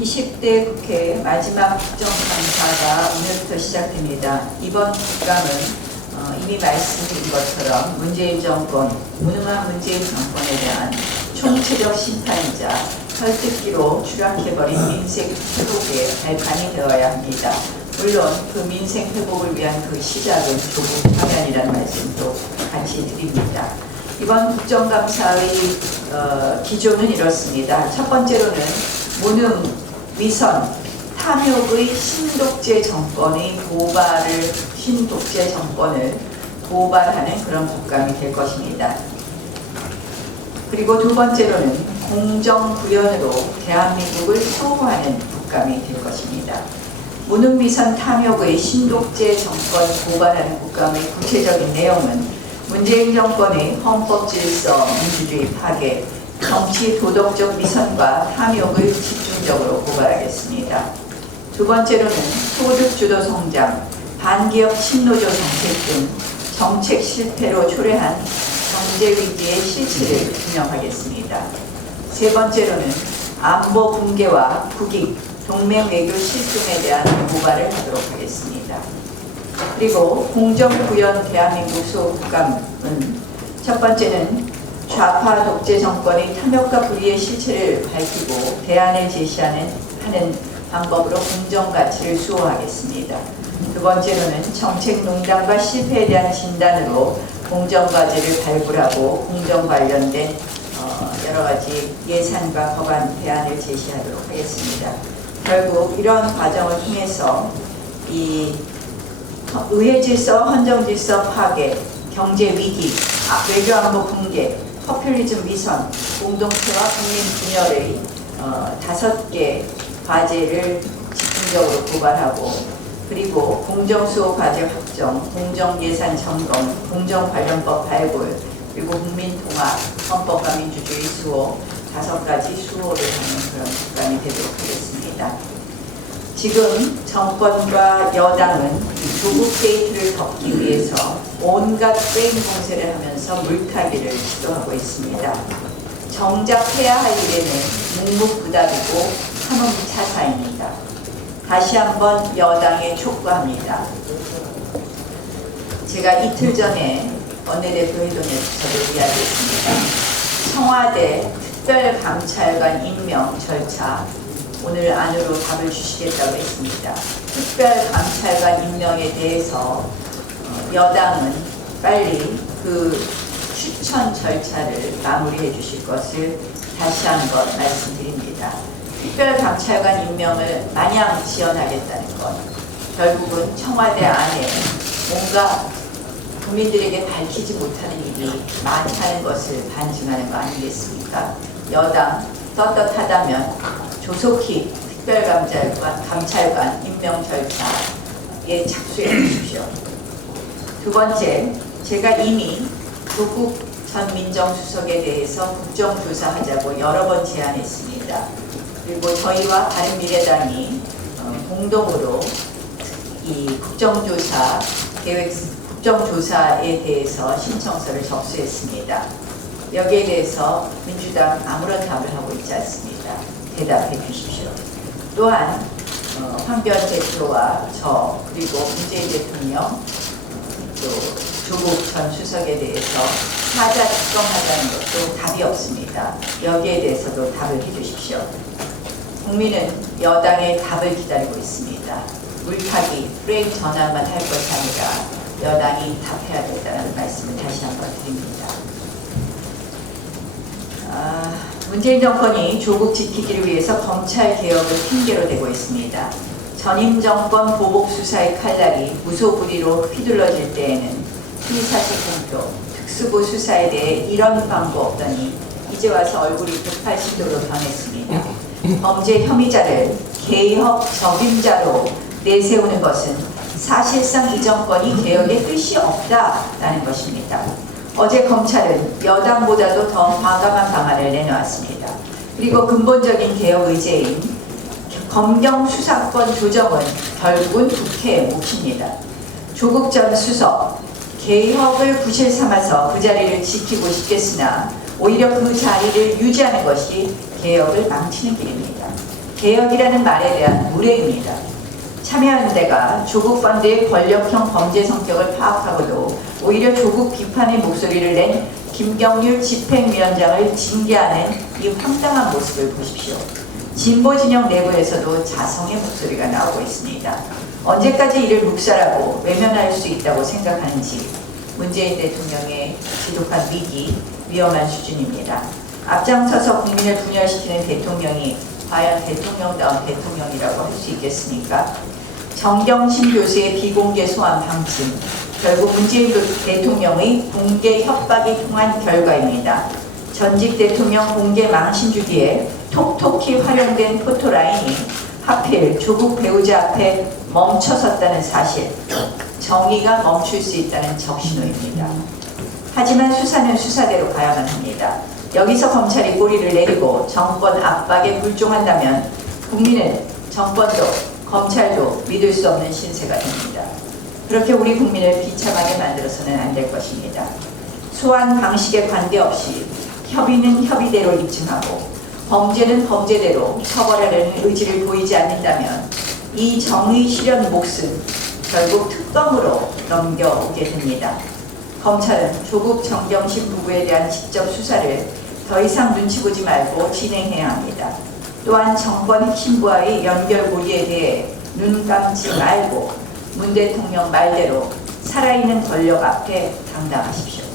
20대 국회 마지막 국정감사가 오늘부터 시작됩니다. 이번 국감은 이미 말씀드린 것처럼 문재인 정권, 무능한 문재인 정권에 대한 총체적 심판이자 설득기로 추락해버린 민생 회복의 발판이 되어야 합니다. 물론 그 민생 회복을 위한 그 시작은 조국 파면이라는 말씀도 같이 드립니다. 이번 국정감사의 기조는 이렇습니다. 첫 번째로는 무능, 위선, 탐욕의 신독재 정권을 고발하는 그런 국감이 될 것입니다. 그리고 두 번째로는 공정구현으로 대한민국을 수호하는 국감이 될 것입니다. 무능, 위선, 탐욕의 신독재 정권 고발하는 국감의 구체적인 내용은 문재인 정권의 헌법 질서, 민주주의 파괴, 정치 도덕적 위선과 탐욕을 집중적으로 고발하겠습니다. 두 번째로는 소득주도 성장, 반기업 친노조 정책 등 정책 실패로 초래한 경제위기의 실체를 규명하겠습니다. 세 번째로는 안보 붕괴와 국익, 동맹 외교 실종에 대한 고발을 하도록 하겠습니다. 그리고 공정구현 대한민국 수호국감은 첫 번째는 좌파 독재 정권의 탐욕과 불의의 실체를 밝히고 대안을 제시하는 방법으로 공정가치를 수호하겠습니다. 두 번째로는 정책농단과 실패에 대한 진단으로 공정과제를 발굴하고 공정 관련된 여러 가지 예산과 법안 대안을 제시하도록 하겠습니다. 결국 이런 과정을 통해서 이 의회 질서, 헌정 질서 파괴, 경제 위기, 외교안보 붕괴, 포퓰리즘 위선, 공동체와 국민 분열의 5개 과제를 집중적으로 고발하고, 그리고 공정수호 과제 확정, 공정예산 점검, 공정관련법 발굴, 그리고 국민통합, 헌법과 민주주의 수호, 5가지 수호를 하는 그런 국감이 되도록 하겠습니다. 지금 정권과 여당은 조국 게이트를 덮기 위해서 온갖 게임 공세를 하면서 물타기를 시도하고 있습니다. 정작 해야 할 일에는 묵묵부답이고 한음차사입니다. 다시 한번 여당에 촉구합니다. 제가 이틀 전에 원내대표 회동에서도 이야기했습니다. 청와대 특별감찰관 임명 절차 오늘 안으로 답을 주시겠다고 했습니다. 특별감찰관 임명에 대해서 여당은 빨리 그 추천 절차를 마무리해 주실 것을 다시 한번 말씀드립니다. 특별감찰관 임명을 마냥 지원하겠다는 것, 결국은 청와대 안에 뭔가 국민들에게 밝히지 못하는 일이 많다는 것을 반증하는 거 아니겠습니까? 여당 떳떳하다면 조속히 특별감찰관 임명 절차에 착수해 주십시오. 두 번째, 제가 이미 조국 전 민정수석에 대해서 국정조사하자고 여러 번 제안했습니다. 그리고 저희와 바른미래당이 공동으로 이 국정조사에 대해서 신청서를 접수했습니다. 여기에 대해서 민주당 아무런 답을 하고 있지 않습니다. 대답해 주십시오. 또한 황교안 대표와 저, 그리고 문재인 대통령, 또 조국 전 수석에 대해서 사자 특검하자는 것도 답이 없습니다. 여기에 대해서도 답을 해주십시오. 국민은 여당의 답을 기다리고 있습니다. 물타기, 프레임 전환만 할 것이 아니라 여당이 답해야 된다는 말씀을 다시 한번 드립니다. 문재인 정권이 조국 지키기를 위해서 검찰 개혁을 핑계로 대고 있습니다. 전임 정권 보복 수사의 칼날이 무소불위로 휘둘러질 때에는 피의사실 공표, 특수부 수사에 대해 이런 광고 없더니 이제 와서 얼굴이 180도로 변했습니다. 범죄 혐의자를 개혁 적임자로 내세우는 것은 사실상 이 정권이 개혁의 뜻이 없다라는 것입니다. 어제 검찰은 여당보다도 더 과감한 방안을 내놓았습니다. 그리고 근본적인 개혁 의제인 검경 수사권 조정은 결국은 국회의 몫입니다. 조국 전 수석, 개혁을 구실 삼아서 그 자리를 지키고 싶겠으나 오히려 그 자리를 유지하는 것이 개혁을 망치는 길입니다. 개혁이라는 말에 대한 무례입니다. 참여연대가 조국 펀드의 권력형 범죄 성격을 파악하고도 오히려 조국 비판의 목소리를 낸 김경률 집행위원장을 징계하는 이 황당한 모습을 보십시오. 진보 진영 내부에서도 자성의 목소리가 나오고 있습니다. 언제까지 이를 묵살하고 외면할 수 있다고 생각하는지 문재인 대통령의 지독한 위기, 위험한 수준입니다. 앞장서서 국민을 분열시키는 대통령이 과연 대통령다운 대통령이라고 할 수 있겠습니까? 정경심 교수의 비공개 소환 방침, 결국 문재인 대통령의 공개 협박이 통한 결과입니다. 전직 대통령 공개 망신 주기에 톡톡히 활용된 포토라인이 하필 조국 배우자 앞에 멈춰섰다는 사실, 정의가 멈출 수 있다는 적신호입니다. 하지만 수사는 수사대로 가야만 합니다. 여기서 검찰이 꼬리를 내리고 정권 압박에 불종한다면 국민은 정권도 검찰도 믿을 수 없는 신세가 됩니다. 그렇게 우리 국민을 비참하게 만들어서는 안 될 것입니다. 소환 방식에 관계없이 협의는 협의대로 입증하고 범죄는 범죄대로 처벌하려는 의지를 보이지 않는다면 이 정의 실현 몫은 결국 특검으로 넘겨오게 됩니다. 검찰은 조국 정경심 부부에 대한 직접 수사를 더 이상 눈치 보지 말고 진행해야 합니다. 또한 정권 핵심부와의 연결고리에 대해 눈 감지 말고 문 대통령 말대로 살아있는 권력 앞에 당당하십시오.